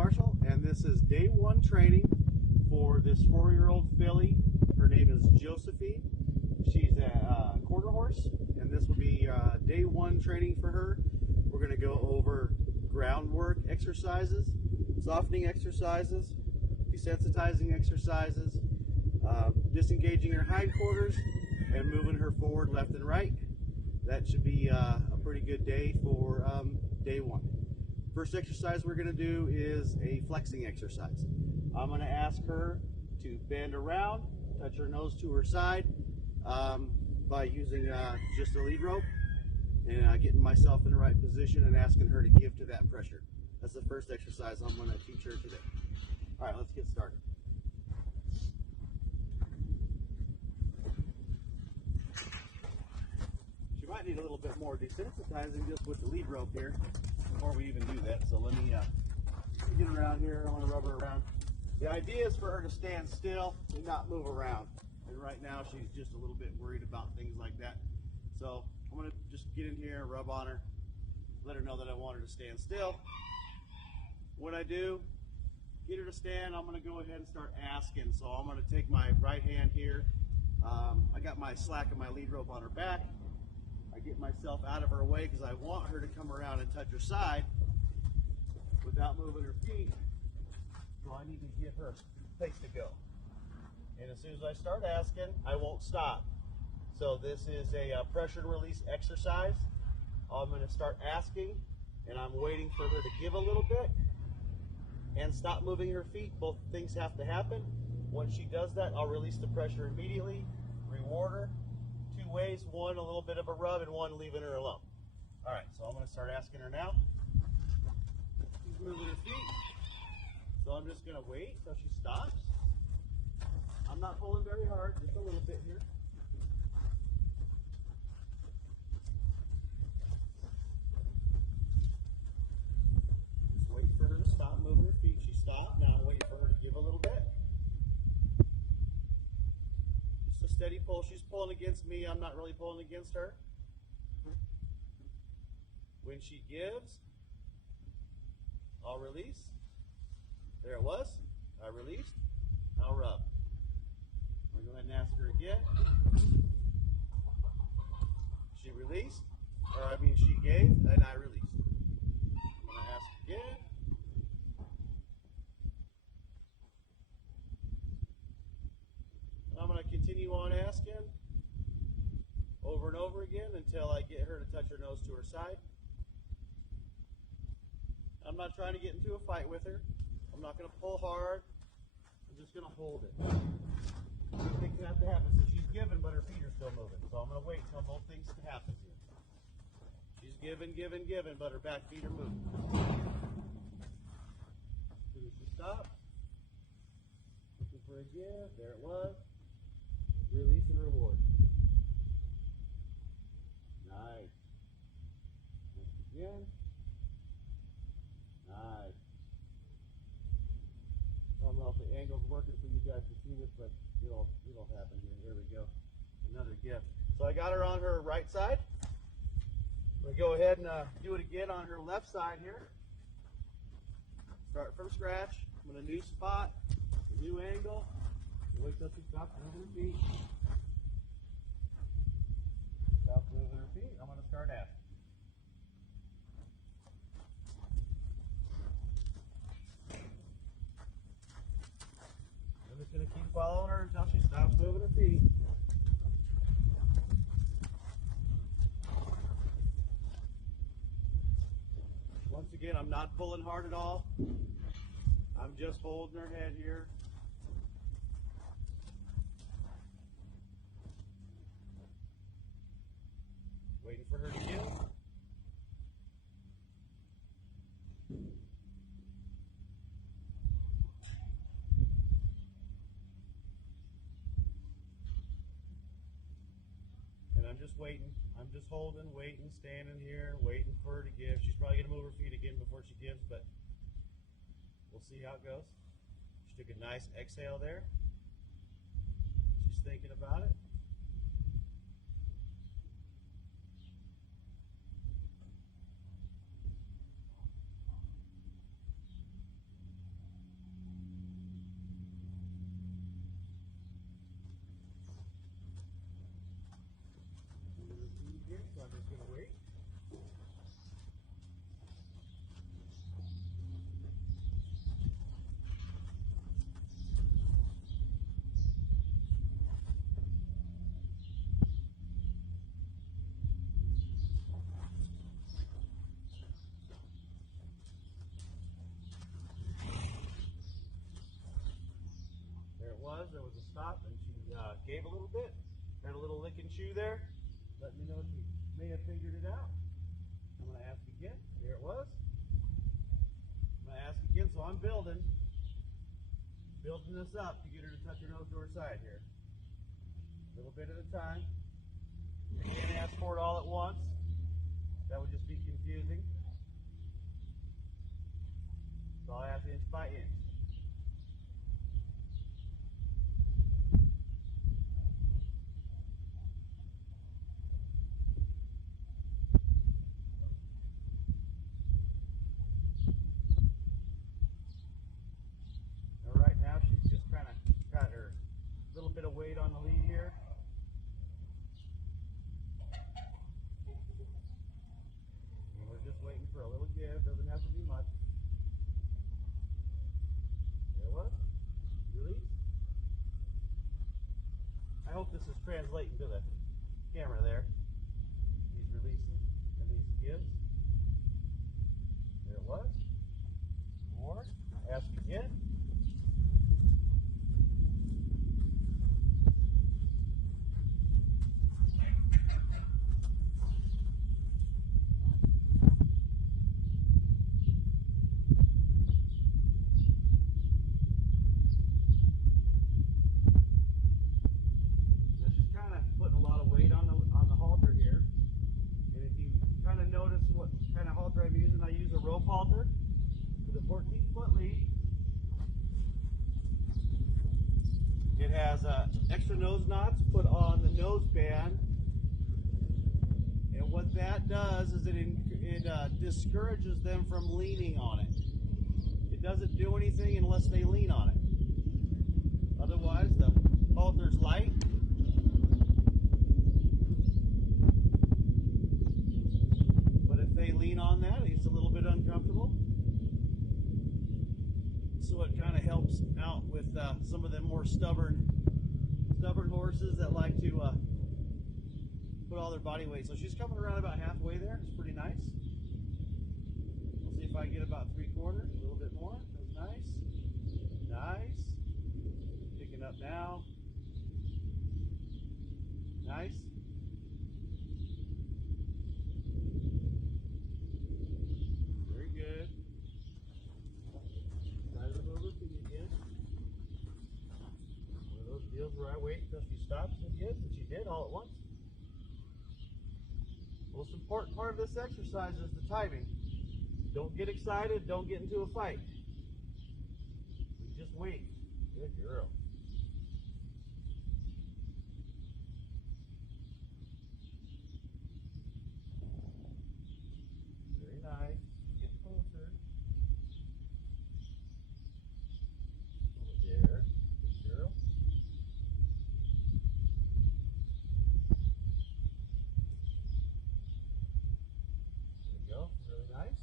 Marshall, and this is day one training for this 4-year-old filly. Her name is Josephine. She's a quarter horse, and this will be day one training for her. We're going to go over groundwork exercises, softening exercises, desensitizing exercises, disengaging her hindquarters, and moving her forward left and right. That should be a pretty good day for day one. First exercise we're going to do is a flexing exercise. I'm going to ask her to bend around, touch her nose to her side by using just a lead rope, and getting myself in the right position and asking her to give to that pressure. That's the first exercise I'm going to teach her today. All right, let's get started. She might need a little bit more desensitizing just with the lead rope here before we even do that. So let me get around here. I want to rub her around. The idea is for her to stand still and not move around. And right now she's just a little bit worried about things like that. So I'm going to just get in here, rub on her, let her know that I want her to stand still. When I do get her to stand, I'm going to go ahead and start asking. So I'm going to take my right hand here. I got my slack of my lead rope on her back. I get myself out of her way because I want her to come around and touch her side without moving her feet. So I need to give her a place to go. And as soon as I start asking, I won't stop. So this is a pressure and release exercise. I'm going to start asking, and I'm waiting for her to give a little bit and stop moving her feet. Both things have to happen. When she does that, I'll release the pressure immediately, reward her. Two ways, one a little bit of a rub and one leaving her alone. All right, so I'm going to start asking her now. She's moving her feet, so I'm just going to wait until she stops. I'm not pulling very hard, just a little bit here. Just waiting for her to stop moving her feet. She stopped, now I'm waiting for her to give a little bit. A steady pull. She's pulling against me. I'm not really pulling against her. When she gives, I'll release. There it was. I released. I'll rub. I'm going to go ahead and ask her again. She released, she gave, and I released. I'm going to ask again. I'm going to continue on asking over and over again until I get her to touch her nose to her side. I'm not trying to get into a fight with her. I'm not going to pull hard. I'm just going to hold it. Things have to happen. So she's giving, but her feet are still moving. So I'm going to wait until both things happen here. She's giving, but her back feet are moving. As soon as she stops, looking for a give. There it was. Release and reward. Nice. Once again. Nice. I don't know if the angle's working for you guys to see this, but it'll happen here. Here we go. Another gift. So I got her on her right side. We'll go ahead and do it again on her left side here. Start from scratch. I'm in a new spot, a new angle. Wait till she stops moving her feet. Stop moving her feet. I'm going to start asking. I'm just going to keep following her until she stops moving her feet. Once again, I'm not pulling hard at all. I'm just holding her head here. Waiting for her to give. And I'm just waiting. I'm just holding, waiting, standing here, waiting for her to give. She's probably going to move her feet again before she gives, but we'll see how it goes. She took a nice exhale there. She's thinking about it. was. There was a stop, and she gave a little bit. Had a little lick and chew there. Let me know she may have figured it out. I'm going to ask again. There it was. I'm going to ask again. So I'm building this up to get her to touch her nose to her side here. A little bit at a time. I can't ask for it all at once. That would just be confusing. So I'll ask inch by inch. Now right now she's just kind of got her little bit of weight on the lead here. And we're just waiting for a little give. Doesn't have to be much. There it was. Release. I hope this is translating to the camera there. These releases and these gives. There it was. More. Ask again. Halter with a 14-foot lead. It has extra nose knots put on the nose band, and what that does is it discourages them from leaning on it. It doesn't do anything unless they lean on it. Otherwise, the halter's light. They lean on that, it's a little bit uncomfortable. So it kind of helps out with some of the more stubborn horses that like to put all their body weight. So she's coming around about halfway there. It's pretty nice. We'll see if I can get about 3/4, a little bit more. That's nice. Nice. Picking up now. Nice. Good. Try to move her feet again. One of those deals where I wait until she stops and gives, and she did all at once. Most important part of this exercise is the timing. Don't get excited, don't get into a fight. You just wait. Good girl. Very nice. Closer. Over there. Good girl. There we go. Really nice.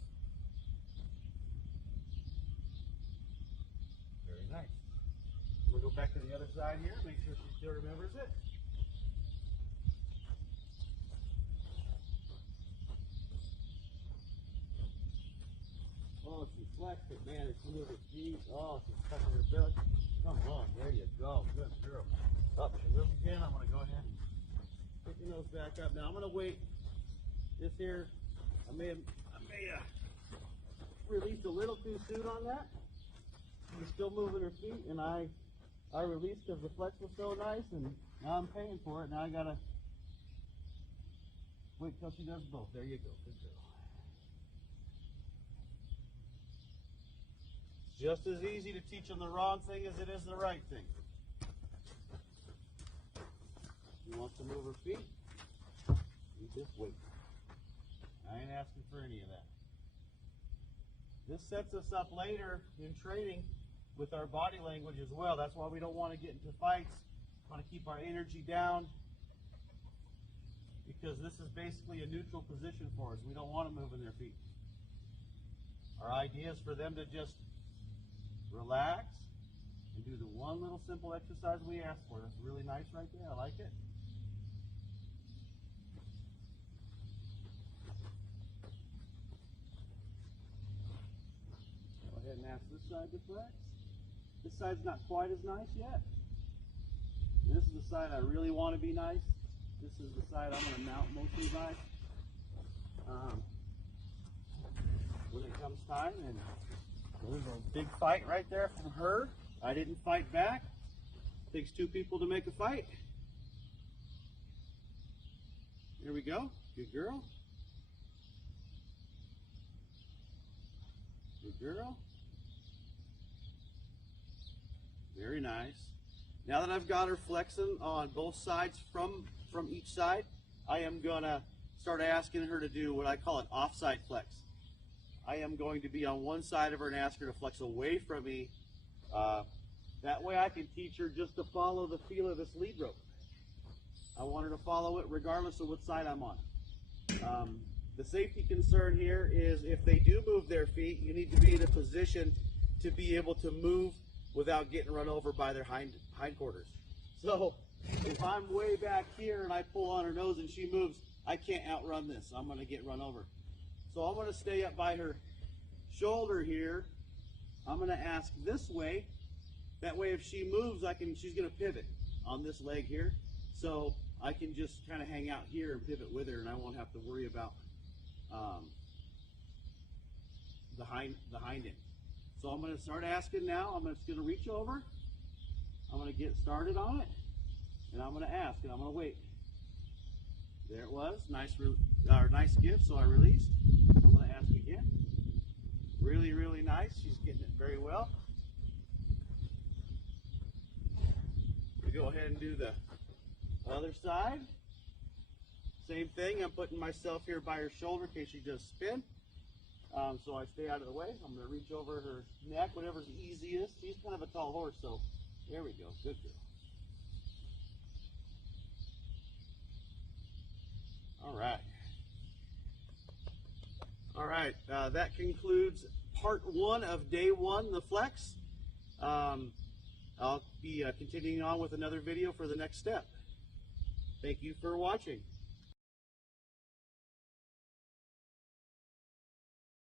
Very nice. We'll go back to the other side here. Make sure she still remembers it. Oh, she flexed it, man. She moved her feet. Oh, she's touching her belly. Come on, there you go. Good girl. Up, she moves again. I'm going to go ahead and pick your nose back up. Now I'm going to wait. This here, I may have released a little too soon on that. She's still moving her feet, and I released because the flex was so nice, and now I'm paying for it. Now I got to wait till she does both. There you go. Good girl. Just as easy to teach them the wrong thing as it is the right thing. She wants to move her feet. You just wait. I ain't asking for any of that. This sets us up later in training with our body language as well. That's why we don't want to get into fights. We want to keep our energy down, because this is basically a neutral position for us. We don't want them moving their feet. Our idea is for them to just relax and do the one little simple exercise we asked for. That's really nice right there. I like it. Go ahead and ask this side to flex. This side's not quite as nice yet. this is the side I really want to be nice. This is the side I'm going to mount mostly by. When it comes time, and there's a big fight right there from her. I didn't fight back. Takes two people to make a fight. Here we go. Good girl. Good girl. Very nice. Now that I've got her flexing on both sides from each side, I am gonna start asking her to do what I call an offside flex. I am going to be on one side of her and ask her to flex away from me. That way I can teach her just to follow the feel of this lead rope. I want her to follow it regardless of what side I'm on. The safety concern here is if they do move their feet, you need to be in a position to be able to move without getting run over by their hindquarters. So if I'm way back here and I pull on her nose and she moves, I can't outrun this. I'm going to get run over. So I'm going to stay up by her shoulder here. I'm going to ask this way. That way if she moves, she's going to pivot on this leg here. So I can just kind of hang out here and pivot with her, and I won't have to worry about the hind end. So I'm going to start asking now. I'm just going to reach over. I'm going to get started on it, and I'm going to ask, and I'm going to wait. There it was. Nice give, so I released. I'm going to ask again. Really, really nice. She's getting it very well. We go ahead and do the other side. Same thing. I'm putting myself here by her shoulder in case she does spin. So I stay out of the way. I'm going to reach over her neck, whatever's easiest. She's kind of a tall horse, so there we go. Good girl. All right. All right. That concludes part 1 of day 1, the flex. I'll be continuing on with another video for the next step. Thank you for watching.